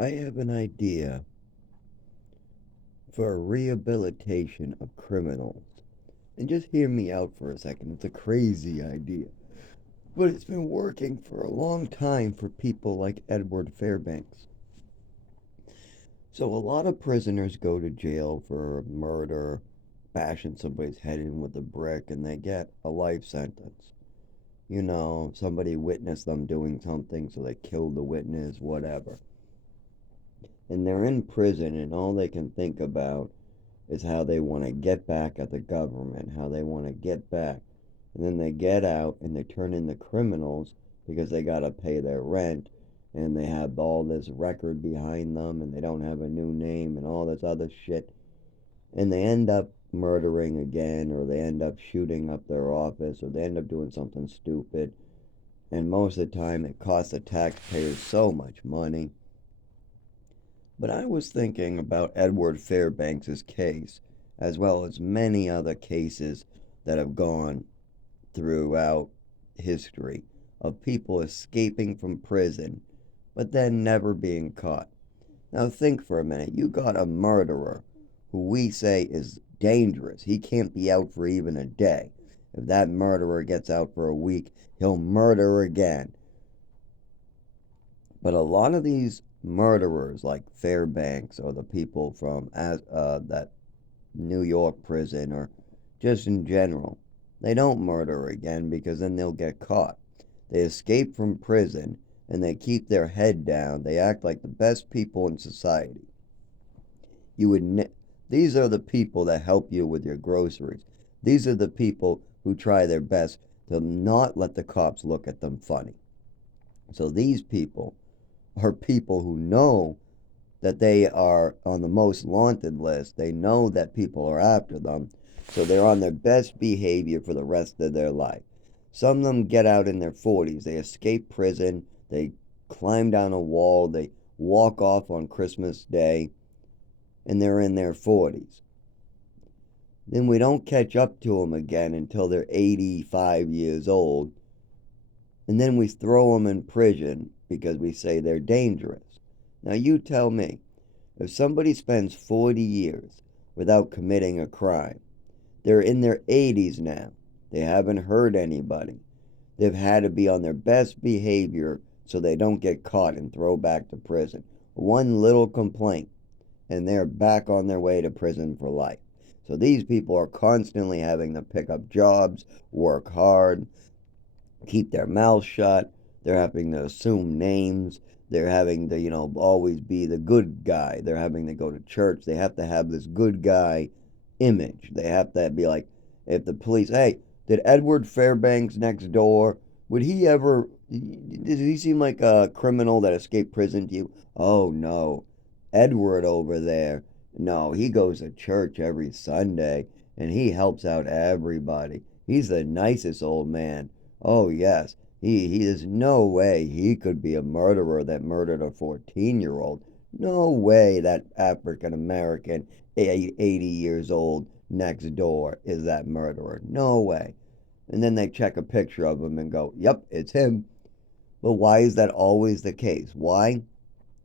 I have an idea for a rehabilitation of criminals. And just hear me out for a second. It's a crazy idea. But it's been working for a long time for people like Edward Fairbanks. So a lot of prisoners go to jail for murder, bashing somebody's head in with a brick, and they get a life sentence. Somebody witnessed them doing something, so they killed the witness, whatever. And they're in prison, and all they can think about is how they want to get back at the government, how they want to get back. And then they get out and they turn into criminals because they got to pay their rent and they have all this record behind them and they don't have a new name and all this other shit. And they end up murdering again, or they end up shooting up their office, or they end up doing something stupid. And most of the time it costs the taxpayers so much money. But I was thinking about Edward Fairbanks's case, as well as many other cases that have gone throughout history of people escaping from prison, but then never being caught. Now think for a minute. You got a murderer who we say is dangerous. He can't be out for even a day. If that murderer gets out for a week, he'll murder again. But a lot of these murderers, like Fairbanks or the people from that New York prison or just in general, they don't murder again because then they'll get caught. They escape from prison and they keep their head down. They act like the best people in society. You would ne- These are the people that help you with your groceries. These are the people who try their best to not let the cops look at them funny. So these people are people who know that they are on the most wanted list. They know that people are after them. So they're on their best behavior for the rest of their life. Some of them get out in their 40s. They escape prison. They climb down a wall. They walk off on Christmas Day. And they're in their 40s. Then we don't catch up to them again until they're 85 years old. And then we throw them in prison because we say they're dangerous. Now you tell me, if somebody spends 40 years without committing a crime, they're in their 80s now, they haven't hurt anybody, they've had to be on their best behavior so they don't get caught and throw back to prison. One little complaint, and they're back on their way to prison for life. So these people are constantly having to pick up jobs, work hard, keep their mouths shut. They're having to assume names. They're having to, always be the good guy. They're having to go to church. They have to have this good guy image. They have to be like, if the police, hey, did Edward Fairbanks next door, would he ever, did he seem like a criminal that escaped prison to you? Oh, no. Edward over there, no, he goes to church every Sunday and he helps out everybody. He's the nicest old man. Oh, yes. There's no way he could be a murderer that murdered a 14-year-old. No way that African American, 80 years old, next door is that murderer. No way. And then they check a picture of him and go, yep, it's him. But why is that always the case? Why?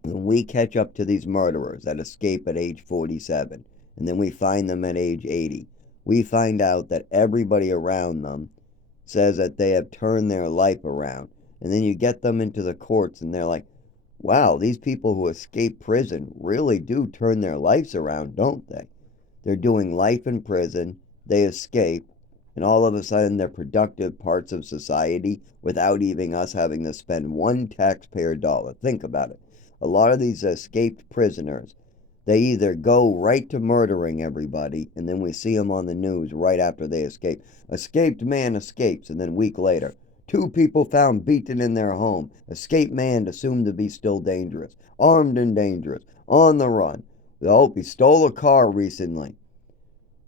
When we catch up to these murderers that escape at age 47, and then we find them at age 80, we find out that everybody around them says that they have turned their life around. And then you get them into the courts and they're like, wow, these people who escape prison really do turn their lives around, don't they? They're doing life in prison, they escape, and all of a sudden they're productive parts of society without even us having to spend one taxpayer dollar. Think about it. A lot of these escaped prisoners, they either go right to murdering everybody, and then we see them on the news right after they escape. Escaped man escapes, and then a week later, two people found beaten in their home. Escaped man assumed to be still dangerous, armed and dangerous, on the run. Oh, he stole a car recently.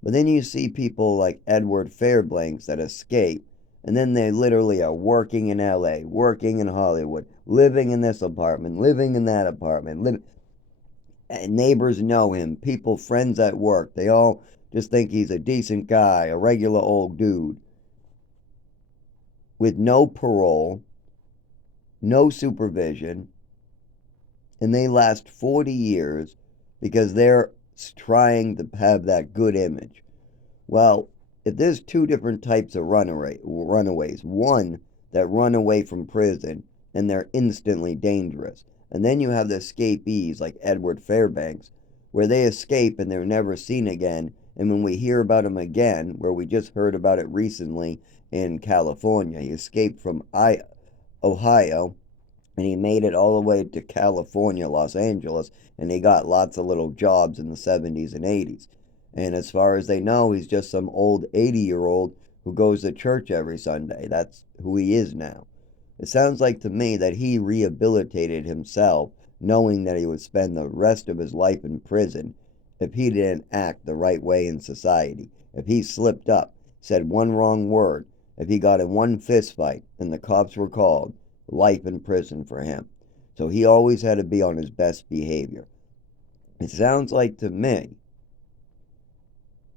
But then you see people like Edward Fairbanks that escape, and then they literally are working in LA, working in Hollywood, living in this apartment, living in that apartment, and neighbors know him, people, friends at work, they all just think he's a decent guy, a regular old dude with no parole, no supervision, and they last 40 years because they're trying to have that good image. Well, if there's two different types of runaways, one that run away from prison and they're instantly dangerous, and then you have the escapees like Edward Fairbanks, where they escape and they're never seen again. And when we hear about him again, where we just heard about it recently in California, he escaped from Ohio and he made it all the way to California, Los Angeles, and he got lots of little jobs in the 70s and 80s. And as far as they know, he's just some old 80-year-old who goes to church every Sunday. That's who he is now. It sounds like to me that he rehabilitated himself, knowing that he would spend the rest of his life in prison if he didn't act the right way in society. If he slipped up, said one wrong word, if he got in one fist fight and the cops were called, life in prison for him. So he always had to be on his best behavior. It sounds like to me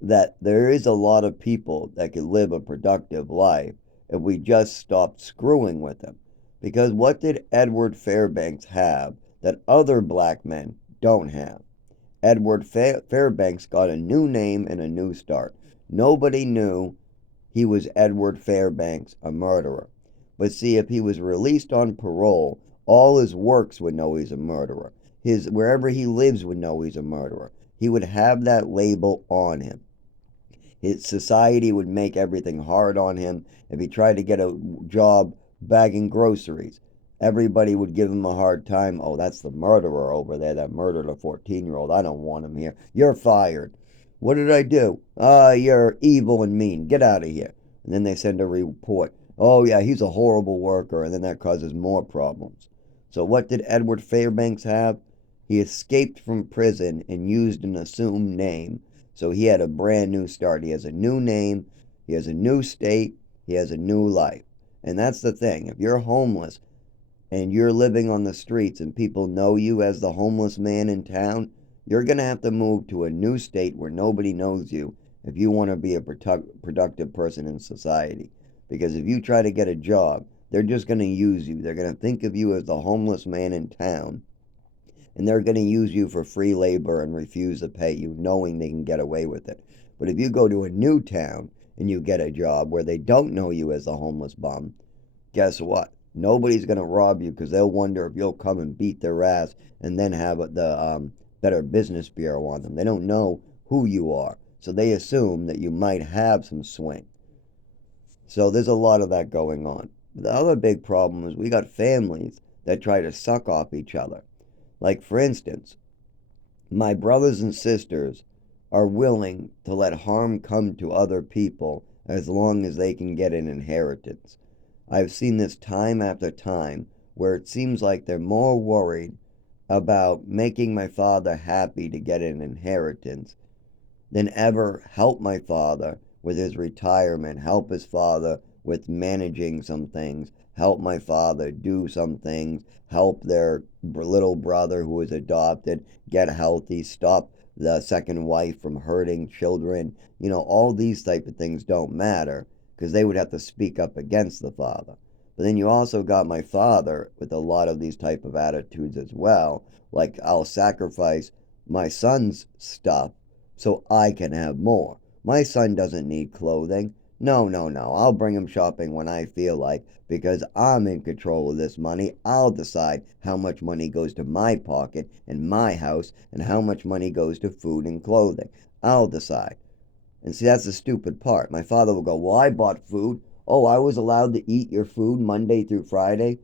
that there is a lot of people that could live a productive life if we just stopped screwing with them. Because what did Edward Fairbanks have that other black men don't have? Edward Fairbanks got a new name and a new start. Nobody knew he was Edward Fairbanks, a murderer. But see, if he was released on parole, all his works would know he's a murderer. Wherever he lives would know he's a murderer. He would have that label on him. His society would make everything hard on him. If he tried to get a job bagging groceries, everybody would give him a hard time. Oh, that's the murderer over there that murdered a 14-year-old. I don't want him here. You're fired. What did I do? You're evil and mean. Get out of here. And then they send a report. Oh, yeah, he's a horrible worker. And then that causes more problems. So what did Edward Fairbanks have? He escaped from prison and used an assumed name. So he had a brand new start. He has a new name. He has a new state. He has a new life. And that's the thing. If you're homeless and you're living on the streets and people know you as the homeless man in town, you're going to have to move to a new state where nobody knows you if you want to be a productive person in society. Because if you try to get a job, they're just going to use you. They're going to think of you as the homeless man in town, and they're going to use you for free labor and refuse to pay you, knowing they can get away with it. But if you go to a new town and you get a job where they don't know you as a homeless bum, guess what? Nobody's going to rob you because they'll wonder if you'll come and beat their ass and then have the Better Business Bureau on them. They don't know who you are, so they assume that you might have some swing. So there's a lot of that going on. The other big problem is we got families that try to suck off each other. Like, for instance, my brothers and sisters are willing to let harm come to other people as long as they can get an inheritance. I've seen this time after time where it seems like they're more worried about making my father happy to get an inheritance than ever help my father with his retirement, help his father with managing some things, help my father do some things, help their little brother who is adopted get healthy, stop the second wife from hurting children. All these type of things don't matter because they would have to speak up against the father. But then you also got my father with a lot of these type of attitudes as well. Like, I'll sacrifice my son's stuff so I can have more. My son doesn't need clothing. No, no, no. I'll bring him shopping when I feel like, because I'm in control of this money. I'll decide how much money goes to my pocket and my house and how much money goes to food and clothing. I'll decide. And see, that's the stupid part. My father will go, well, I bought food. Oh, I was allowed to eat your food Monday through Friday?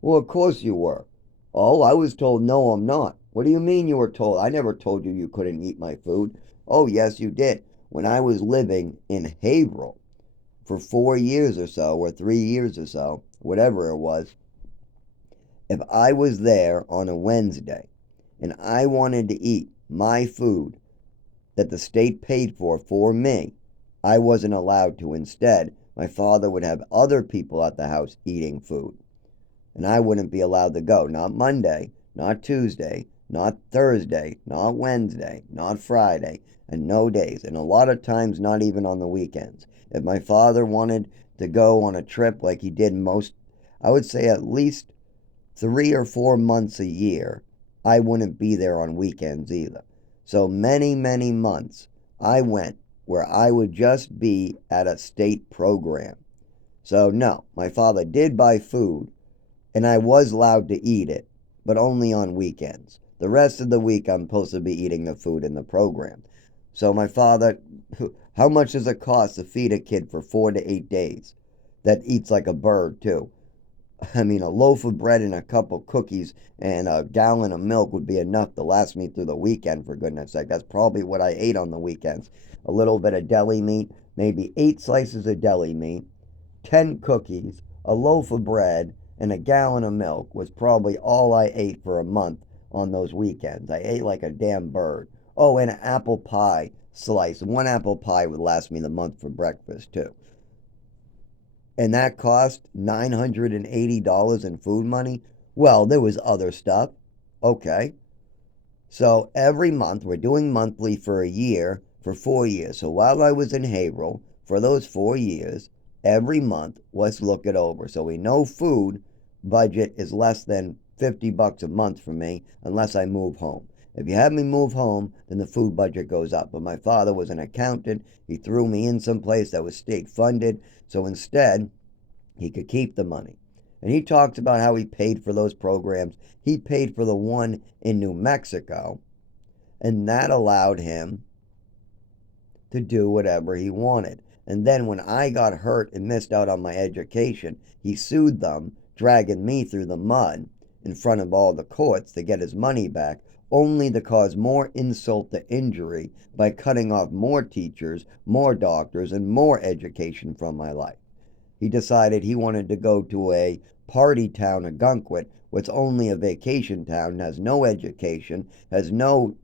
Well, of course you were. Oh, I was told no, I'm not. What do you mean you were told? I never told you you couldn't eat my food. Oh, yes, you did. When I was living in Haverhill for 4 years or so, or 3 years or so, whatever it was, if I was there on a Wednesday and I wanted to eat my food that the state paid for me, I wasn't allowed to. Instead, my father would have other people at the house eating food. And I wouldn't be allowed to go. Not Monday, not Tuesday, not Thursday, not Wednesday, not Friday, and no days. And a lot of times, not even on the weekends. If my father wanted to go on a trip like he did most, I would say at least 3 or 4 months a year, I wouldn't be there on weekends either. So many, many months I went where I would just be at a state program. So, no, my father did buy food, and I was allowed to eat it, but only on weekends. The rest of the week, I'm supposed to be eating the food in the program. So, my father, how much does it cost to feed a kid for 4 to 8 days that eats like a bird, too? I mean, a loaf of bread and a couple cookies and a gallon of milk would be enough to last me through the weekend, for goodness sake. That's probably what I ate on the weekends. A little bit of deli meat, maybe 8 slices of deli meat, 10 cookies, a loaf of bread, and a gallon of milk was probably all I ate for a month on those weekends. I ate like a damn bird. Oh, and an apple pie slice. One apple pie would last me the month for breakfast, too. And that cost $980 in food money. Well, there was other stuff. Okay. So every month, we're doing monthly for a year, for 4 years. So while I was in Haverhill, for those 4 years, every month, let's look it over. So we know food budget is less than $50 a month for me unless I move home. If you have me move home, then the food budget goes up. But my father was an accountant. He threw me in some place that was state funded. So instead, he could keep the money. And he talks about how he paid for those programs. He paid for the one in New Mexico, and that allowed him to do whatever he wanted. And then when I got hurt and missed out on my education, he sued them, dragging me through the mud in front of all the courts to get his money back, only to cause more insult to injury by cutting off more teachers, more doctors, and more education from my life. He decided he wanted to go to a party town of Gunkwit, which is only a vacation town, has no education, has no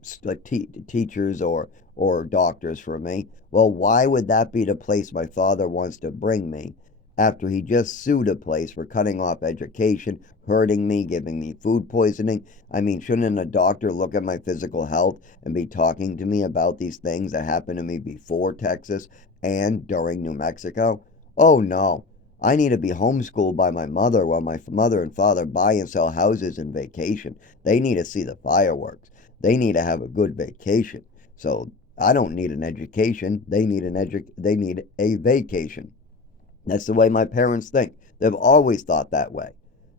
teachers or doctors for me. Well, why would that be the place my father wants to bring me after he just sued a place for cutting off education, hurting me, giving me food poisoning? I mean, shouldn't a doctor look at my physical health and be talking to me about these things that happened to me before Texas and during New Mexico? Oh no. I need to be homeschooled by my mother while my mother and father buy and sell houses and vacation. They need to see the fireworks. They need to have a good vacation. So I don't need an education. They need a vacation. That's the way my parents think. They've always thought that way.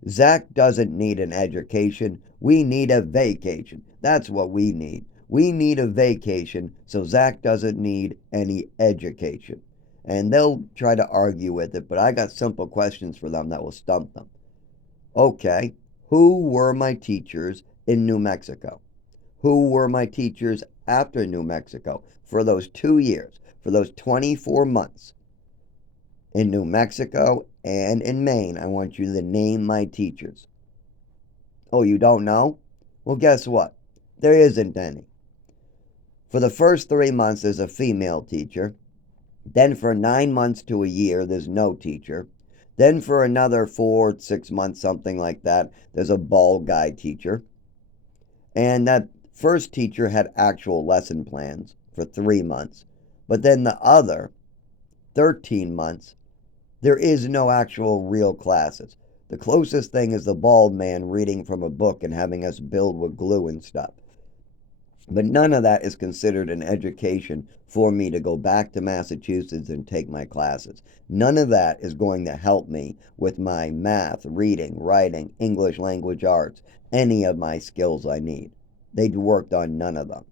Zach doesn't need an education. We need a vacation. That's what we need. We need a vacation so Zach doesn't need any education. And they'll try to argue with it, but I got simple questions for them that will stump them. Okay, who were my teachers in New Mexico? Who were my teachers after New Mexico for those 2 years, for those 24 months? In New Mexico and in Maine, I want you to name my teachers. Oh, you don't know? Well, guess what? There isn't any. For the first 3 months, there's a female teacher. Then for 9 months to a year, there's no teacher. Then for another 4, 6 months, something like that, there's a bald guy teacher. And that first teacher had actual lesson plans for 3 months. But then the other 13 months, there is no actual real classes. The closest thing is the bald man reading from a book and having us build with glue and stuff. But none of that is considered an education for me to go back to Massachusetts and take my classes. None of that is going to help me with my math, reading, writing, English language arts, any of my skills I need. They worked on none of them.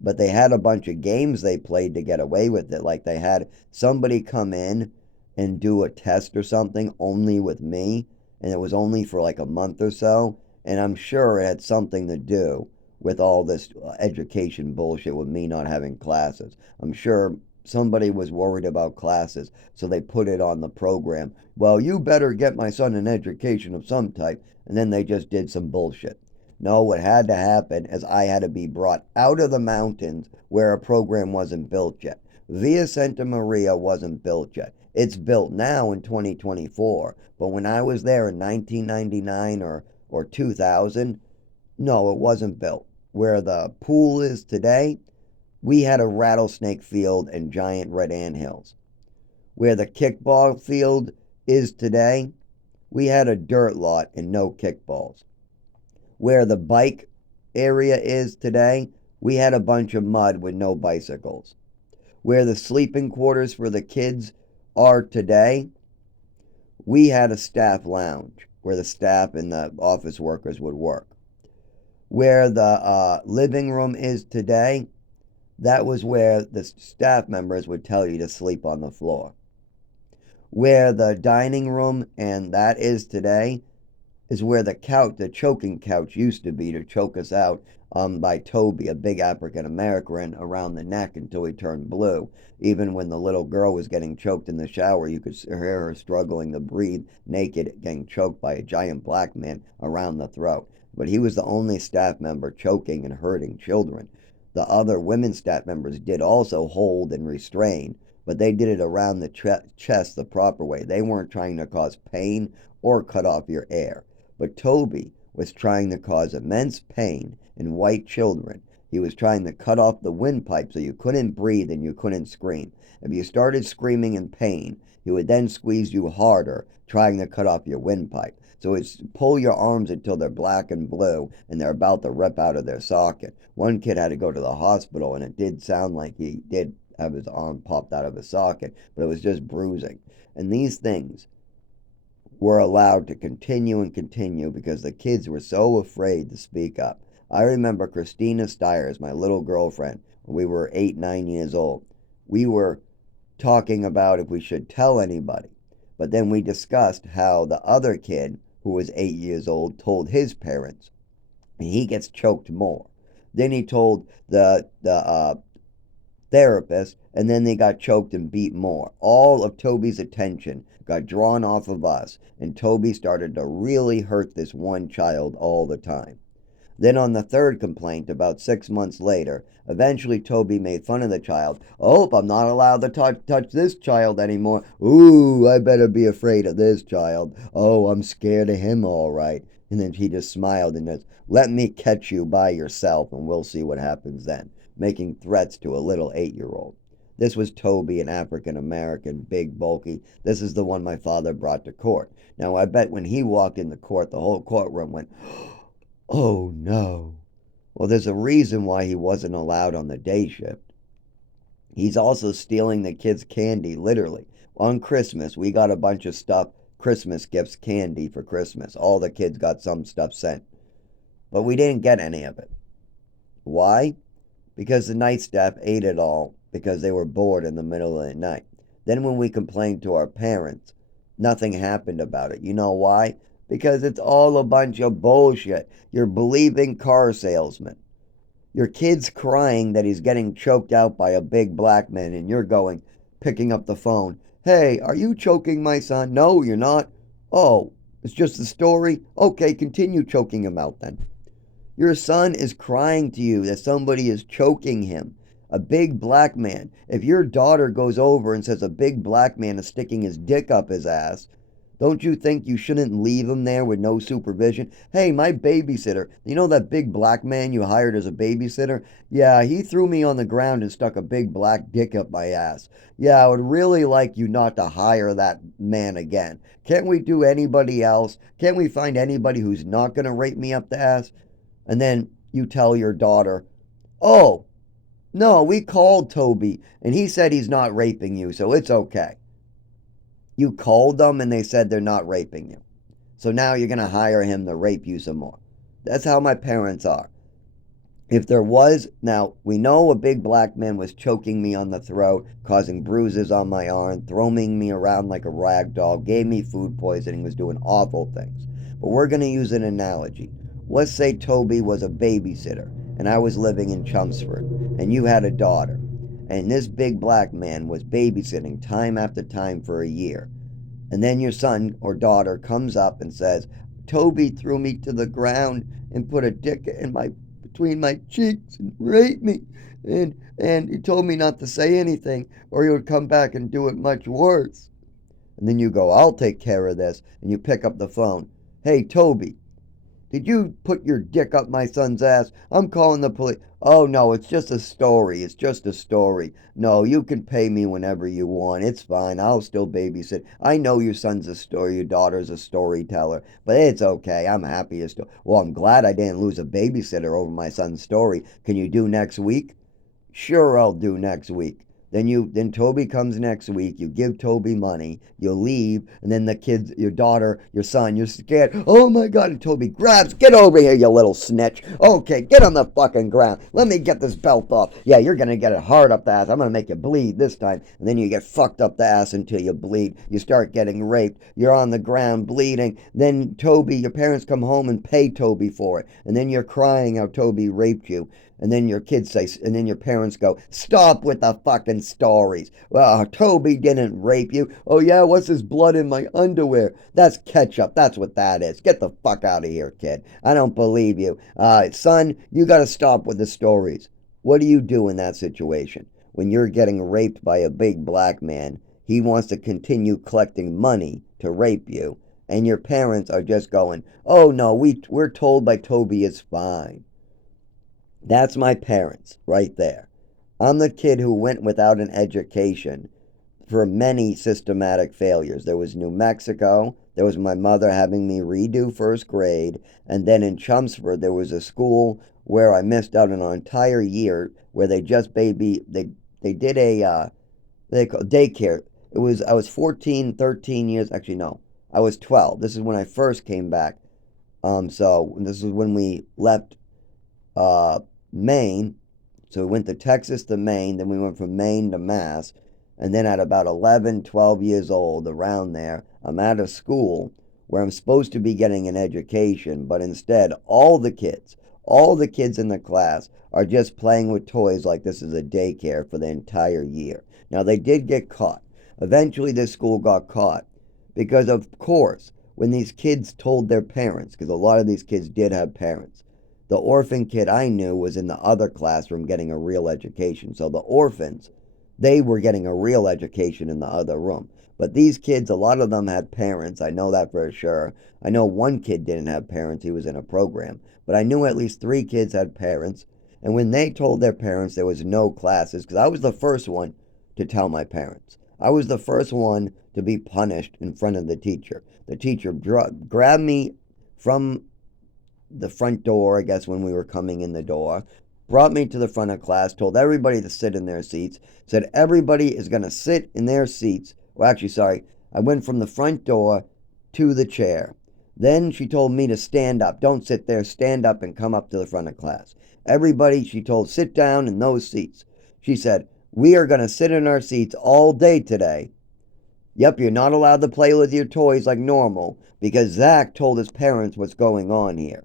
But they had a bunch of games they played to get away with it. Like they had somebody come in and do a test or something only with me, and it was only for like a month or so. And I'm sure it had something to do with all this education bullshit with me not having classes. I'm sure somebody was worried about classes, so they put it on the program. Well, you better get my son an education of some type, and then they just did some bullshit. No, what had to happen is I had to be brought out of the mountains where a program wasn't built yet. Via Santa Maria wasn't built yet. It's built now in 2024, but when I was there in 1999 or 2000, no, it wasn't built. Where the pool is today, we had a rattlesnake field and giant red ant hills. Where the kickball field is today, we had a dirt lot and no kickballs. Where the bike area is today, we had a bunch of mud with no bicycles. Where the sleeping quarters for the kids are today, we had a staff lounge where the staff and the office workers would work. Where the living room is today, that was where the staff members would tell you to sleep on the floor. Where the dining room and that is today is where the couch, the choking couch, used to be to choke us out by Toby, a big African American, around the neck until he turned blue. Even when the little girl was getting choked in the shower, you could hear her struggling to breathe, naked, getting choked by a giant black man around the throat. But he was the only staff member choking and hurting children. The other women staff members did also hold and restrain, but they did it around the chest the proper way. They weren't trying to cause pain or cut off your air. But Toby was trying to cause immense pain in white children. He was trying to cut off the windpipe so you couldn't breathe and you couldn't scream. If you started screaming in pain, he would then squeeze you harder, trying to cut off your windpipe. So it's pull your arms until they're black and blue and they're about to rip out of their socket. One kid had to go to the hospital, and it did sound like he did have his arm popped out of his socket, but it was just bruising. And these things were allowed to continue and continue because the kids were so afraid to speak up. I remember Christina Stiers, my little girlfriend, when we were 8, 9 years old. We were talking about if we should tell anybody. But then we discussed how the other kid, who was 8 years old, told his parents, and he gets choked more. Then he told the therapist, and then they got choked and beat more. All of Toby's attention got drawn off of us, and Toby started to really hurt this one child all the time. Then on the third complaint, about 6 months later, eventually Toby made fun of the child. Oh, I'm not allowed to touch this child anymore. Ooh, I better be afraid of this child. Oh, I'm scared of him, all right. And then he just smiled and says, let me catch you by yourself and we'll see what happens then, making threats to a little 8-year-old. This was Toby, an African American, big, bulky. This is the one my father brought to court. Now, I bet when he walked in the court, the whole courtroom went, oh no. Well, there's a reason why he wasn't allowed on the day shift. He's also stealing the kids' candy, literally. On Christmas, we got a bunch of stuff, Christmas gifts, candy for Christmas. All the kids got some stuff sent. But we didn't get any of it. Why? Because the night staff ate it all because they were bored in the middle of the night. Then when we complained to our parents, nothing happened about it. You know why? Because it's all a bunch of bullshit. You're believing car salesmen. Your kid's crying that he's getting choked out by a big black man, and you're going, picking up the phone. Hey, are you choking my son? No, you're not. Oh, it's just a story? Okay, continue choking him out then. Your son is crying to you that somebody is choking him. A big black man. If your daughter goes over and says a big black man is sticking his dick up his ass, don't you think you shouldn't leave him there with no supervision? Hey, my babysitter, you know that big black man you hired as a babysitter? Yeah, he threw me on the ground and stuck a big black dick up my ass. Yeah, I would really like you not to hire that man again. Can't we do anybody else? Can't we find anybody who's not going to rape me up the ass? And then you tell your daughter, oh, no, we called Toby and he said he's not raping you, so it's okay. You called them and they said they're not raping you. So now you're going to hire him to rape you some more. That's how my parents are. If there was, now we know a big black man was choking me on the throat, causing bruises on my arm, throwing me around like a rag doll, gave me food poisoning, was doing awful things. But we're going to use an analogy. Let's say Toby was a babysitter and I was living in Chelmsford and you had a daughter. And this big black man was babysitting time after time for a year. And then your son or daughter comes up and says, Toby threw me to the ground and put a dick in between my cheeks and raped me. And he told me not to say anything or he would come back and do it much worse. And then you go, I'll take care of this. And you pick up the phone. Hey, Toby, Did you put your dick up my son's ass? I'm calling the police. Oh, no, it's just a story. It's just a story. No, you can pay me whenever you want. It's fine. I'll still babysit. I know your son's a story, your daughter's a storyteller, but it's okay. I'm happy to still. Well, I'm glad I didn't lose a babysitter over my son's story. Can you do next week? Sure, I'll do next week. Then Toby comes next week. You give Toby money. You leave, and then the kids, your daughter, your son, you're scared. Oh my God! And Toby grabs, get over here, you little snitch. Okay, get on the fucking ground. Let me get this belt off. Yeah, you're gonna get it hard up the ass. I'm gonna make you bleed this time. And then you get fucked up the ass until you bleed. You start getting raped. You're on the ground bleeding. Then Toby, your parents come home and pay Toby for it. And then you're crying how Toby raped you. And then your kids say, and then your parents go, stop with the fucking stories. Well, Toby didn't rape you. Oh yeah, what's this blood in my underwear? That's ketchup. That's what that is. Get the fuck out of here, kid. I don't believe you. Son, you gotta stop with the stories. What do you do in that situation? When you're getting raped by a big black man, he wants to continue collecting money to rape you. And your parents are just going, oh no, we're told by Toby it's fine. That's my parents right there. I'm the kid who went without an education for many systematic failures. There was New Mexico, there was my mother having me redo first grade, and then in Chelmsford there was a school where I missed out an entire year where they just they did a they call daycare. I was 14, 13 years, actually no. I was 12. This is when I first came back. So this is when we left uh, Maine. So we went to Texas to Maine, then we went from Maine to Mass. And then at about 11, 12 years old, around there, I'm at a school where I'm supposed to be getting an education, but instead, all the kids in the class are just playing with toys like this is a daycare for the entire year. Now, they did get caught. Eventually, this school got caught because, of course, when these kids told their parents, because a lot of these kids did have parents, the orphan kid I knew was in the other classroom getting a real education. So the orphans, they were getting a real education in the other room. But these kids, a lot of them had parents. I know that for sure. I know one kid didn't have parents. He was in a program. But I knew at least 3 kids had parents. And when they told their parents there was no classes, because I was the first one to tell my parents. I was the first one to be punished in front of the teacher. The teacher grabbed me from the front door, I guess, when we were coming in the door, brought me to the front of class, told everybody to sit in their seats, said everybody is going to sit in their seats. Well, actually, sorry, I went from the front door to the chair. Then she told me to stand up. Don't sit there, stand up and come up to the front of class. Everybody, she told, sit down in those seats. She said, we are going to sit in our seats all day today. Yep, you're not allowed to play with your toys like normal because Zach told his parents what's going on here.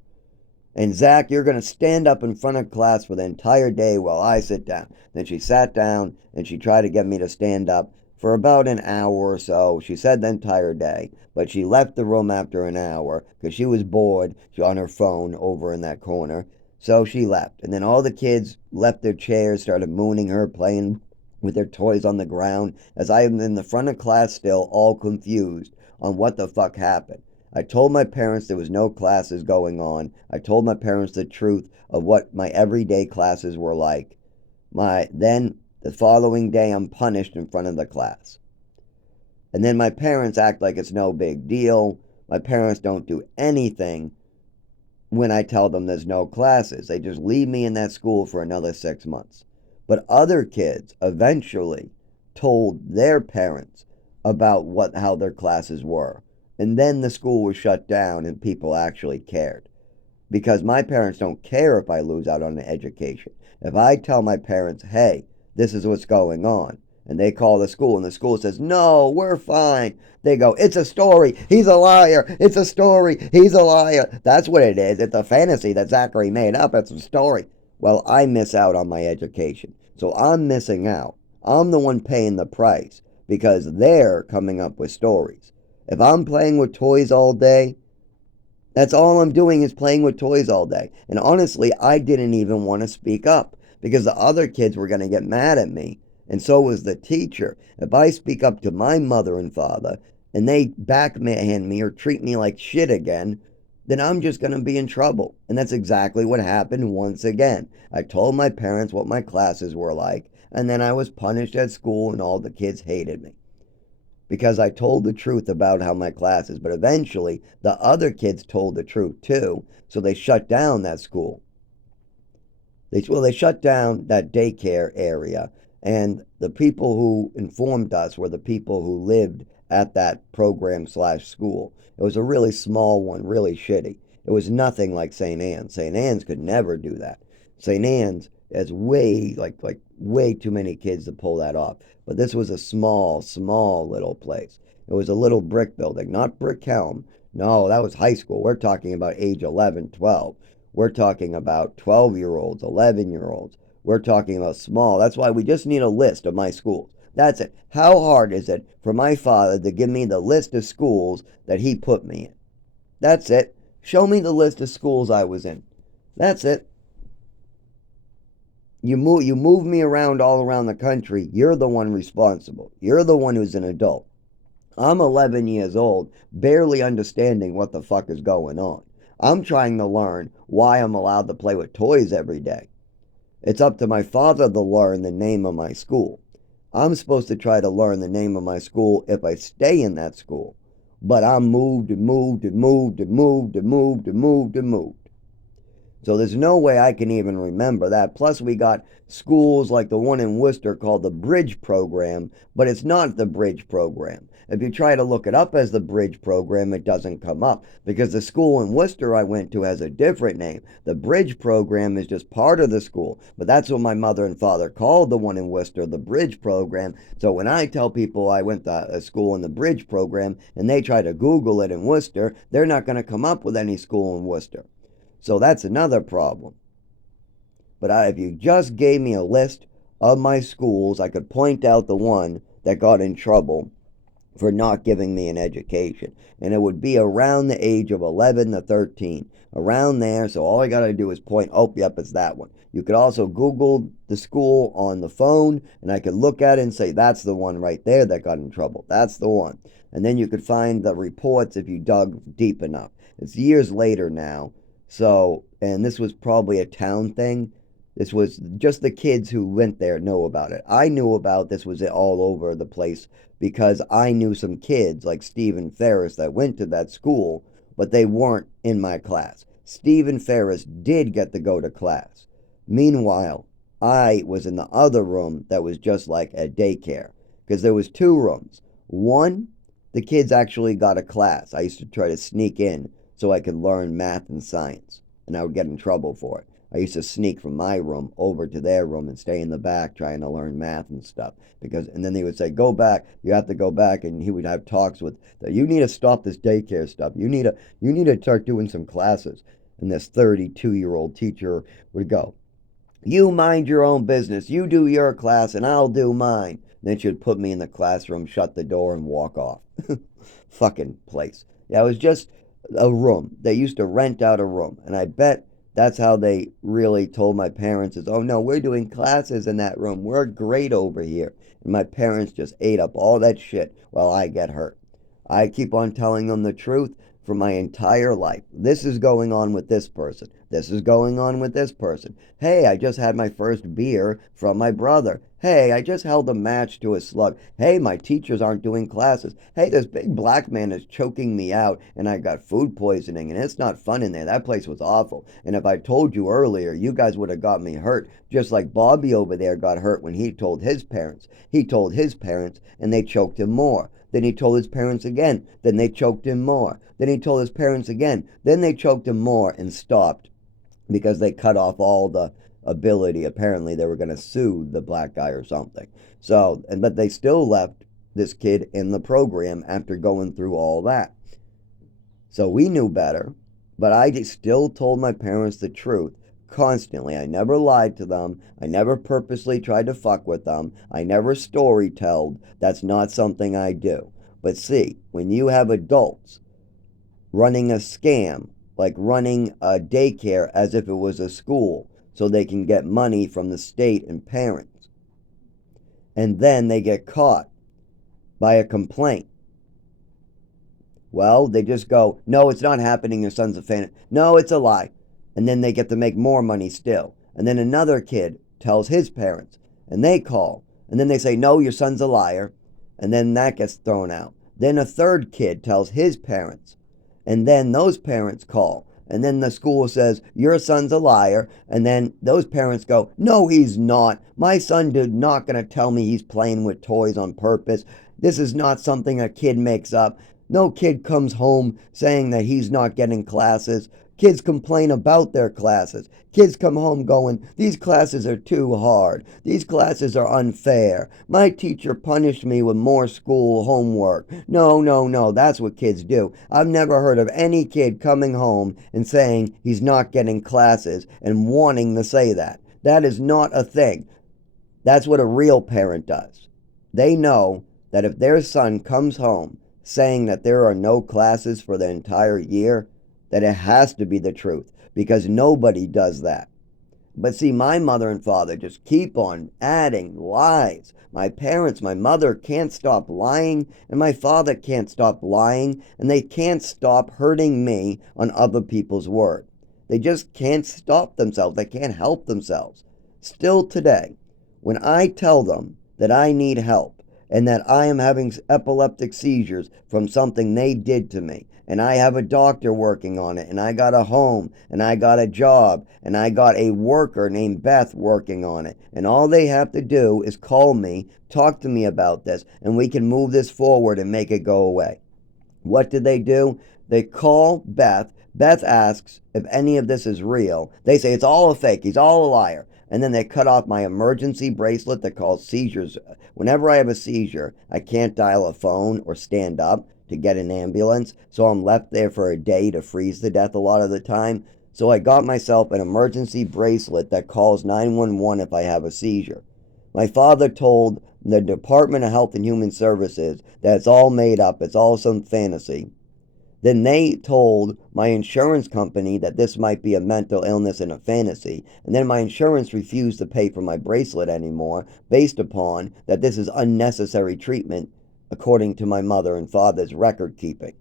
And Zach, you're going to stand up in front of class for the entire day while I sit down. Then she sat down and she tried to get me to stand up for about an hour or so. She said the entire day, but she left the room after an hour because she was bored. She was on her phone over in that corner. So she left. And then all the kids left their chairs, started mooning her, playing with their toys on the ground, as I am in the front of class still, all confused on what the fuck happened. I told my parents there was no classes going on. I told my parents the truth of what my everyday classes were like. Then the following day I'm punished in front of the class. And then my parents act like it's no big deal. My parents don't do anything when I tell them there's no classes. They just leave me in that school for another 6 months. But other kids eventually told their parents about how their classes were. And then the school was shut down and people actually cared. Because my parents don't care if I lose out on an education. If I tell my parents, hey, this is what's going on, and they call the school and the school says, no, we're fine, they go, it's a story, he's a liar, it's a story, he's a liar. That's what it is. It's a fantasy that Zachary made up. It's a story. Well, I miss out on my education. So I'm missing out. I'm the one paying the price because they're coming up with stories. If I'm playing with toys all day, that's all I'm doing is playing with toys all day. And honestly, I didn't even want to speak up because the other kids were going to get mad at me. And so was the teacher. If I speak up to my mother and father and they backhand me or treat me like shit again, then I'm just going to be in trouble. And that's exactly what happened once again. I told my parents what my classes were like, and then I was punished at school, and all the kids hated me because I told the truth about how my classes. But eventually, the other kids told the truth too, so they shut down that school. They shut down that daycare area, and the people who informed us were the people who lived at that program slash school. It was a really small one, really shitty. It was nothing like St. Anne's. St. Anne's could never do that. St. Anne's has way too many kids to pull that off. But this was a small little place. It was a little brick building, not Brickhelm. No, that was high school. We're talking about age 11, 12. We're talking about 12-year-olds, 11-year-olds. We're talking about small. That's why we just need a list of my schools. That's it. How hard is it for my father to give me the list of schools that he put me in? That's it. Show me the list of schools I was in. That's it. You move me around all around the country. You're the one responsible. You're the one who's an adult. I'm 11 years old, barely understanding what the fuck is going on. I'm trying to learn why I'm allowed to play with toys every day. It's up to my father to learn the name of my school. I'm supposed to try to learn the name of my school if I stay in that school. But I'm moved and moved and moved and moved and moved and moved and moved. So there's no way I can even remember that. Plus, we got schools like the one in Worcester called the Bridge Program, but it's not the Bridge Program. If you try to look it up as the Bridge Program, it doesn't come up because the school in Worcester I went to has a different name. The Bridge Program is just part of the school, but that's what my mother and father called the one in Worcester, the Bridge Program. So when I tell people I went to a school in the Bridge Program and they try to Google it in Worcester, they're not going to come up with any school in Worcester. So that's another problem. But if you just gave me a list of my schools, I could point out the one that got in trouble for not giving me an education. And it would be around the age of 11 to 13. Around there, so all I got to do is point, oh, yep, it's that one. You could also Google the school on the phone, and I could look at it and say, that's the one right there that got in trouble. That's the one. And then you could find the reports if you dug deep enough. It's years later now. So, and this was probably a town thing. This was just the kids who went there know about it. I knew about this was all over the place because I knew some kids like Stephen Ferris that went to that school, but they weren't in my class. Stephen Ferris did get to go to class. Meanwhile, I was in the other room that was just like a daycare because there was two rooms. One, the kids actually got a class. I used to try to sneak in so I could learn math and science, and I would get in trouble for it. I used to sneak from my room over to their room and stay in the back trying to learn math and stuff. And then they would say, go back, you have to go back, and he would have talks with, you need to stop this daycare stuff. You need to start doing some classes. And this 32-year-old teacher would go, you mind your own business. You do your class and I'll do mine. And then she would put me in the classroom, shut the door, and walk off. Fucking place. Yeah, it was just a room. They used to rent out a room. And I bet that's how they really told my parents is, oh no, we're doing classes in that room. We're great over here. And my parents just ate up all that shit while I get hurt. I keep on telling them the truth for my entire life. This is going on with this person. This is going on with this person. Hey, I just had my first beer from my brother. Hey, I just held a match to a slug. Hey, my teachers aren't doing classes. Hey, this big black man is choking me out and I got food poisoning and it's not fun in there. That place was awful. And if I told you earlier, you guys would have got me hurt. Just like Bobby over there got hurt when he told his parents. He told his parents and they choked him more. Then he told his parents again. Then they choked him more. Then he told his parents again. Then they choked him more and stopped because they cut off all the ability. Apparently, they were going to sue the black guy or something. But they still left this kid in the program after going through all that. So we knew better, but I still told my parents the truth constantly. I never lied to them. I never purposely tried to fuck with them. I never storytelled. That's not something I do. But see, when you have adults running a scam, like running a daycare as if it was a school, so they can get money from the state and parents, and then they get caught by a complaint, Well, they just go, no, it's not happening. Your son's a fan. No, it's a lie. And then they get to make more money still. And then another kid tells his parents and they call. And then they say, no, your son's a liar. And then that gets thrown out. Then a third kid tells his parents. And then those parents call. And then the school says, your son's a liar. And then those parents go, no, he's not. My son did not going to tell me he's playing with toys on purpose. This is not something a kid makes up. No kid comes home saying that he's not getting classes. Kids complain about their classes. Kids come home going, these classes are too hard. These classes are unfair. My teacher punished me with more school homework. No, no, no, that's what kids do. I've never heard of any kid coming home and saying he's not getting classes and wanting to say that. That is not a thing. That's what a real parent does. They know that if their son comes home saying that there are no classes for the entire year, that it has to be the truth, because nobody does that. But see, my mother and father just keep on adding lies. My parents, my mother can't stop lying, and my father can't stop lying, and they can't stop hurting me on other people's word. They just can't stop themselves. They can't help themselves. Still today, when I tell them that I need help, and that I am having epileptic seizures from something they did to me, and I have a doctor working on it, and I got a home, and I got a job, and I got a worker named Beth working on it, and all they have to do is call me, talk to me about this, and we can move this forward and make it go away. What did they do? They call Beth. Beth asks if any of this is real. They say it's all a fake. He's all a liar. And then they cut off my emergency bracelet that calls seizures. Whenever I have a seizure, I can't dial a phone or stand up to get an ambulance, so I'm left there for a day to freeze to death a lot of the time. So I got myself an emergency bracelet that calls 911 if I have a seizure. My father told the Department of Health and Human Services that it's all made up, it's all some fantasy. Then they told my insurance company that this might be a mental illness and a fantasy. And then my insurance refused to pay for my bracelet anymore based upon that this is unnecessary treatment according to my mother and father's record keeping.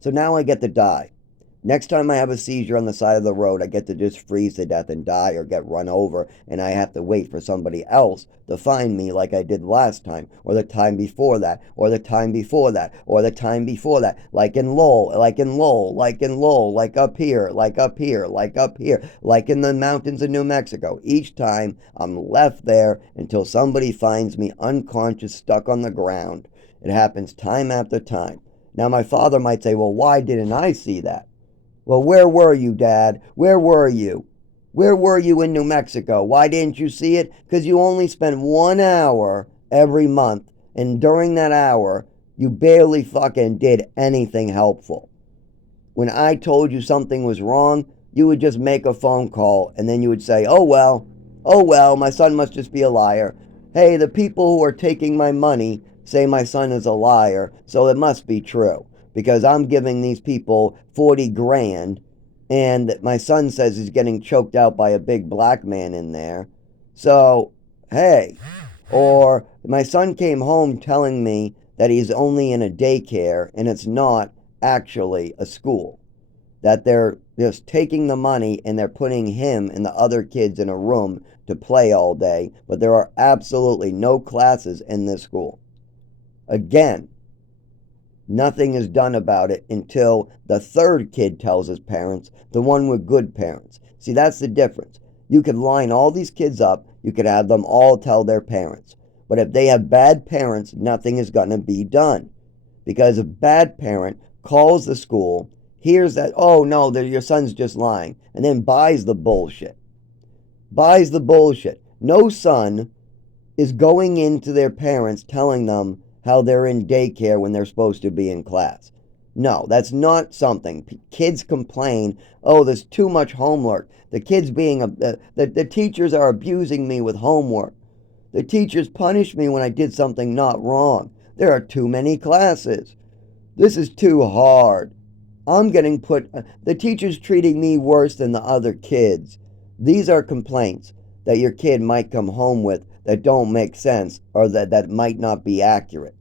So now I get to die. Next time I have a seizure on the side of the road, I get to just freeze to death and die or get run over, and I have to wait for somebody else to find me like I did last time, or the time before that, or the time before that, or the time before that, like in Lowell, like in Lowell, like in Lowell, like up here, like up here, like up here, like in the mountains of New Mexico. Each time I'm left there until somebody finds me unconscious, stuck on the ground. It happens time after time. Now my father might say, well, why didn't I see that? Well, where were you, Dad? Where were you? Where were you in New Mexico? Why didn't you see it? Because you only spent 1 hour every month, and during that hour, you barely fucking did anything helpful. When I told you something was wrong, you would just make a phone call, and then you would say, oh well, my son must just be a liar. Hey, the people who are taking my money say my son is a liar, so it must be true. Because I'm giving these people 40 grand and my son says he's getting choked out by a big black man in there. So, hey. Or my son came home telling me that he's only in a daycare and it's not actually a school. That they're just taking the money and they're putting him and the other kids in a room to play all day, but there are absolutely no classes in this school. Again, nothing is done about it until the third kid tells his parents, the one with good parents. See, that's the difference. You could line all these kids up, you could have them all tell their parents. But if they have bad parents, nothing is going to be done. Because a bad parent calls the school, hears that, oh no, your son's just lying, and then buys the bullshit. Buys the bullshit. No son is going into their parents telling them how they're in daycare when they're supposed to be in class. No, that's not something. Kids complain, oh, there's too much homework. The kids the teachers are abusing me with homework. The teachers punish me when I did something not wrong. There are too many classes. This is too hard. I'm getting the teacher's treating me worse than the other kids. These are complaints that your kid might come home with that don't make sense or that might not be accurate.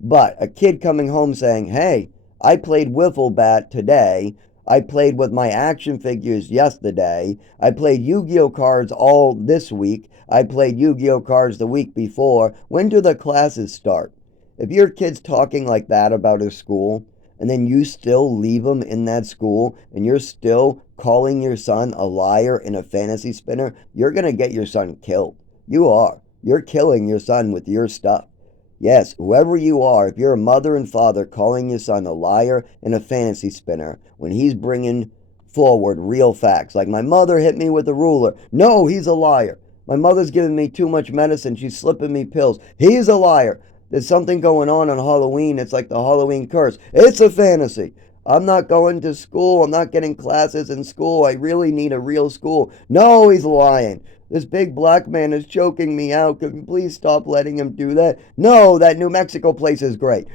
But a kid coming home saying, hey, I played wiffle bat today. I played with my action figures yesterday. I played Yu-Gi-Oh cards all this week. I played Yu-Gi-Oh cards the week before. When do the classes start? If your kid's talking like that about his school, and then you still leave him in that school, and you're still calling your son a liar and a fantasy spinner, you're going to get your son killed. You are. You're killing your son with your stuff. Yes, whoever you are, if you're a mother and father calling your son a liar and a fantasy spinner when he's bringing forward real facts, like my mother hit me with a ruler. No, he's a liar. My mother's giving me too much medicine. She's slipping me pills. He's a liar. There's something going on Halloween. It's like the Halloween curse. It's a fantasy. I'm not going to school. I'm not getting classes in school. I really need a real school. No, he's lying. This big black man is choking me out. Can you please stop letting him do that? No, that New Mexico place is great.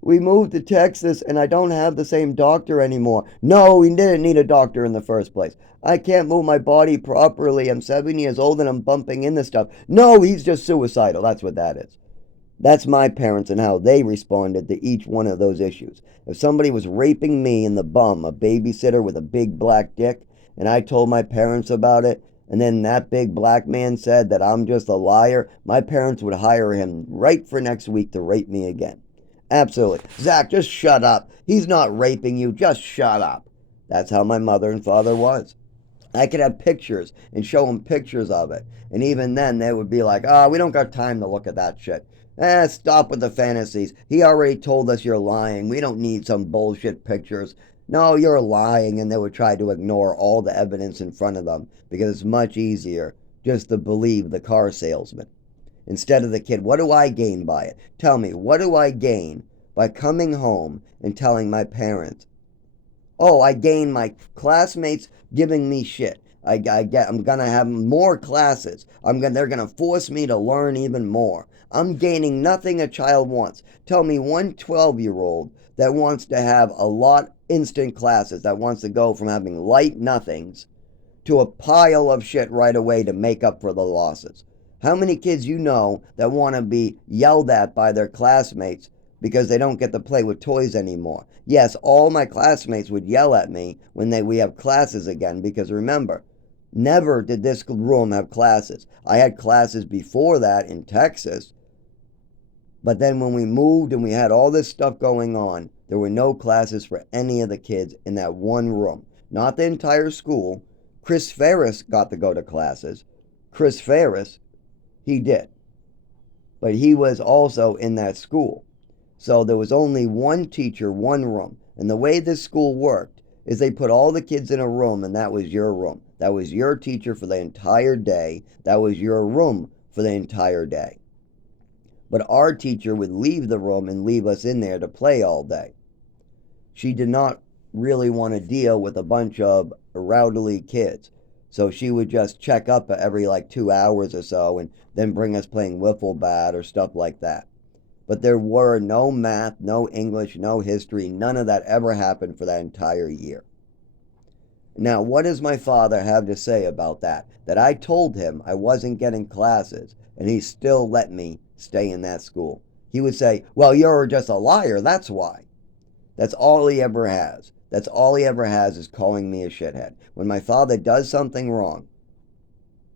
We moved to Texas and I don't have the same doctor anymore. No, we didn't need a doctor in the first place. I can't move my body properly. I'm 7 years old and I'm bumping into stuff. No, he's just suicidal. That's what that is. That's my parents and how they responded to each one of those issues. If somebody was raping me in the bum, a babysitter with a big black dick, and I told my parents about it, and then that big black man said that I'm just a liar, my parents would hire him right for next week to rape me again. Absolutely. Zach, just shut up. He's not raping you. Just shut up. That's how my mother and father was. I could have pictures and show them pictures of it. And even then, they would be like, oh, we don't got time to look at that shit. Stop with the fantasies. He already told us you're lying. We don't need some bullshit pictures. No, you're lying. And they would try to ignore all the evidence in front of them because it's much easier just to believe the car salesman instead of the kid. What do I gain by it? Tell me, what do I gain by coming home and telling my parents, oh, I gain my classmates giving me shit. I'm gonna have more classes. They're gonna force me to learn even more. I'm gaining nothing a child wants. Tell me one 12-year-old that wants to have a lot instant classes, that wants to go from having light nothings to a pile of shit right away to make up for the losses. How many kids you know that want to be yelled at by their classmates because they don't get to play with toys anymore? Yes, all my classmates would yell at me when we have classes again, because remember, never did this room have classes. I had classes before that in Texas, but then when we moved and we had all this stuff going on, there were no classes for any of the kids in that one room. Not the entire school. Chris Ferris got to go to classes. Chris Ferris, he did. But he was also in that school. So there was only one teacher, one room. And the way this school worked is they put all the kids in a room, and that was your room. That was your teacher for the entire day. That was your room for the entire day. But our teacher would leave the room and leave us in there to play all day. She did not really want to deal with a bunch of rowdy kids. So she would just check up every like 2 hours or so and then bring us playing wiffle bat or stuff like that. But there were no math, no English, no history. None of that ever happened for that entire year. Now, what does my father have to say about that? That I told him I wasn't getting classes, and he still let me stay in that school. He would say, well, you're just a liar, that's why. That's all he ever has. That's all he ever has is calling me a shithead. When my father does something wrong,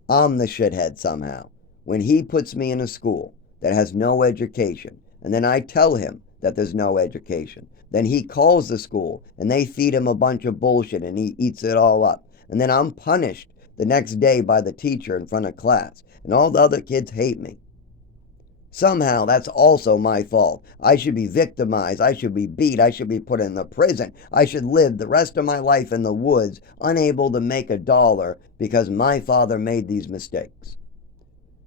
I'm the shithead somehow. When he puts me in a school that has no education, and then I tell him that there's no education, then he calls the school and they feed him a bunch of bullshit and he eats it all up. And then I'm punished the next day by the teacher in front of class, and all the other kids hate me. Somehow that's also my fault. I should be victimized. I should be beat. I should be put in the prison. I should live the rest of my life in the woods, unable to make a dollar because my father made these mistakes.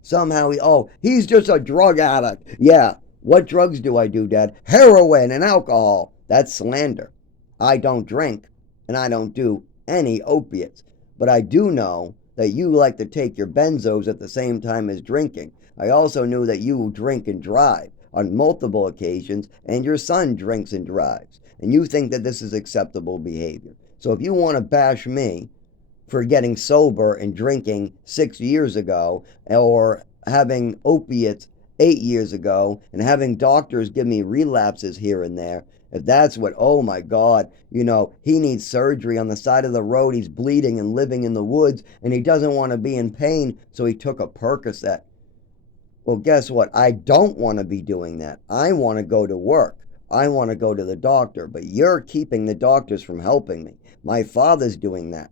Somehow he's just a drug addict. Yeah, what drugs do I do, Dad? Heroin and alcohol. That's slander. I don't drink, and I don't do any opiates. But I do know that you like to take your benzos at the same time as drinking. I also knew that you drink and drive on multiple occasions, and your son drinks and drives. And you think that this is acceptable behavior. So if you want to bash me for getting sober and drinking 6 years ago, or having opiates 8 years ago and having doctors give me relapses here and there, if that's what, oh my God, he needs surgery on the side of the road, he's bleeding and living in the woods, and he doesn't want to be in pain, so he took a Percocet. Well, guess what? I don't want to be doing that. I want to go to work. I want to go to the doctor, but you're keeping the doctors from helping me. My father's doing that.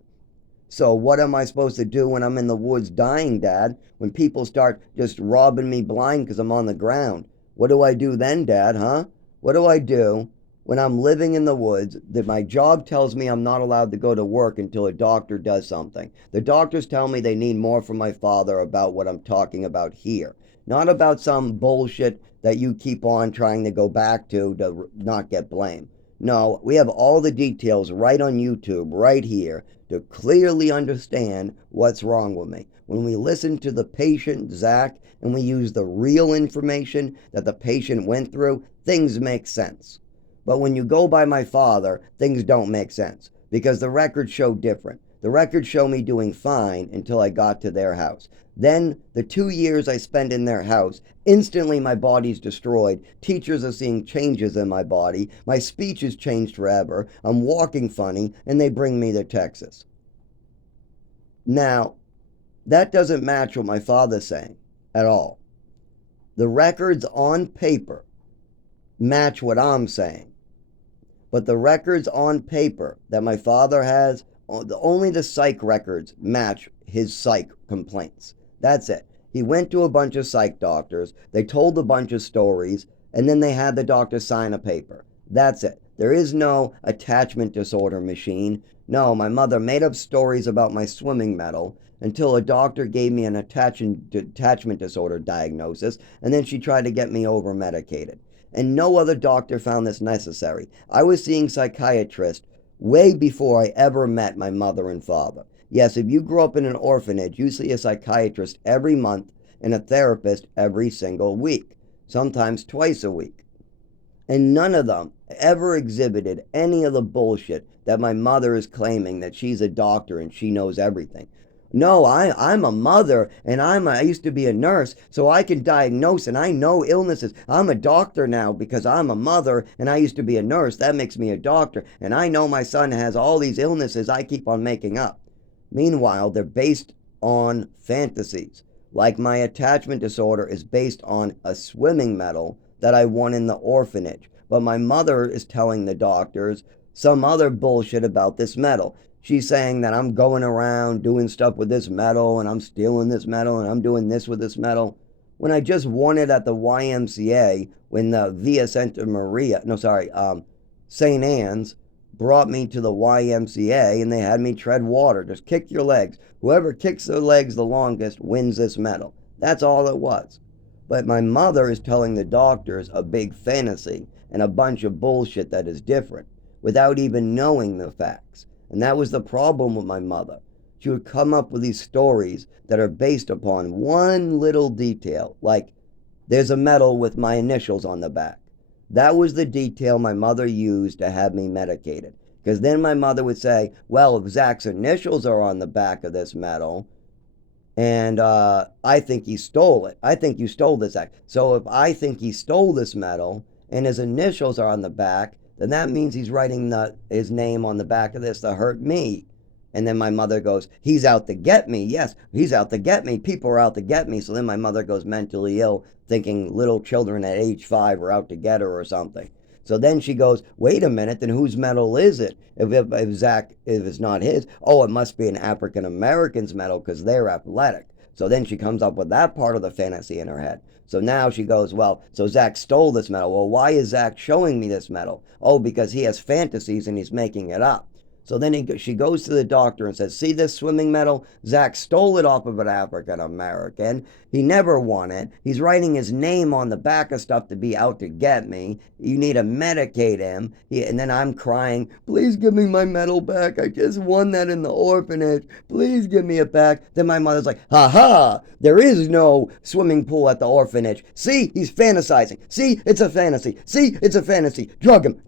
So what am I supposed to do when I'm in the woods dying, Dad? When people start just robbing me blind because I'm on the ground? What do I do then, Dad, huh? What do I do when I'm living in the woods that my job tells me I'm not allowed to go to work until a doctor does something? The doctors tell me they need more from my father about what I'm talking about here, not about some bullshit that you keep on trying to go back to not get blamed. No, we have all the details right on YouTube, right here, to clearly understand what's wrong with me. When we listen to the patient, Zach, and we use the real information that the patient went through, things make sense. But when you go by my father, things don't make sense because the records show different. The records show me doing fine until I got to their house. Then, the 2 years I spent in their house, instantly my body's destroyed. Teachers are seeing changes in my body. My speech has changed forever. I'm walking funny, and they bring me to Texas. Now, that doesn't match what my father's saying at all. The records on paper match what I'm saying. But the records on paper that my father has, only the psych records match his psych complaints. That's it. He went to a bunch of psych doctors, they told a bunch of stories, and then they had the doctor sign a paper. That's it. There is no attachment disorder machine. No, my mother made up stories about my swimming medal until a doctor gave me an attachment disorder diagnosis, and then she tried to get me over medicated. And no other doctor found this necessary. I was seeing psychiatrists way before I ever met my mother and father. Yes, if you grew up in an orphanage, you see a psychiatrist every month and a therapist every single week, sometimes twice a week. And none of them ever exhibited any of the bullshit that my mother is claiming that she's a doctor and she knows everything. No, I'm a mother and I used to be a nurse, so I can diagnose and I know illnesses. I'm a doctor now because I'm a mother and I used to be a nurse. That makes me a doctor. And I know my son has all these illnesses I keep on making up. Meanwhile, they're based on fantasies. Like my attachment disorder is based on a swimming medal that I won in the orphanage. But my mother is telling the doctors some other bullshit about this medal. She's saying that I'm going around doing stuff with this medal and I'm stealing this medal and I'm doing this with this medal. When I just won it at the YMCA when the Via Santa Maria, St. Anne's brought me to the YMCA and they had me tread water. Just kick your legs. Whoever kicks their legs the longest wins this medal. That's all it was. But my mother is telling the doctors a big fantasy and a bunch of bullshit that is different without even knowing the facts. And that was the problem with my mother. She would come up with these stories that are based upon one little detail, like there's a medal with my initials on the back. That was the detail my mother used to have me medicated. Because then my mother would say, well, if Zach's initials are on the back of this medal, and I think he stole it. I think you stole this, Zach. So if I think he stole this medal and his initials are on the back, then that means he's writing his name on the back of this to hurt me. And then my mother goes, he's out to get me. Yes, he's out to get me. People are out to get me. So then my mother goes mentally ill, thinking little children at age 5 are out to get her or something. So then she goes, wait a minute, then whose medal is it? If Zach, if it's not his, oh, it must be an African American's medal because they're athletic. So then she comes up with that part of the fantasy in her head. So now she goes, well, so Zach stole this medal. Well, why is Zach showing me this medal? Oh, because he has fantasies and he's making it up. So then she goes to the doctor and says, see this swimming medal? Zach stole it off of an African American. He never won it. He's writing his name on the back of stuff to be out to get me. You need to medicate him. And then I'm crying, please give me my medal back. I just won that in the orphanage. Please give me it back. Then my mother's like, ha ha, there is no swimming pool at the orphanage. See, he's fantasizing. See, it's a fantasy. See, it's a fantasy. Drug him.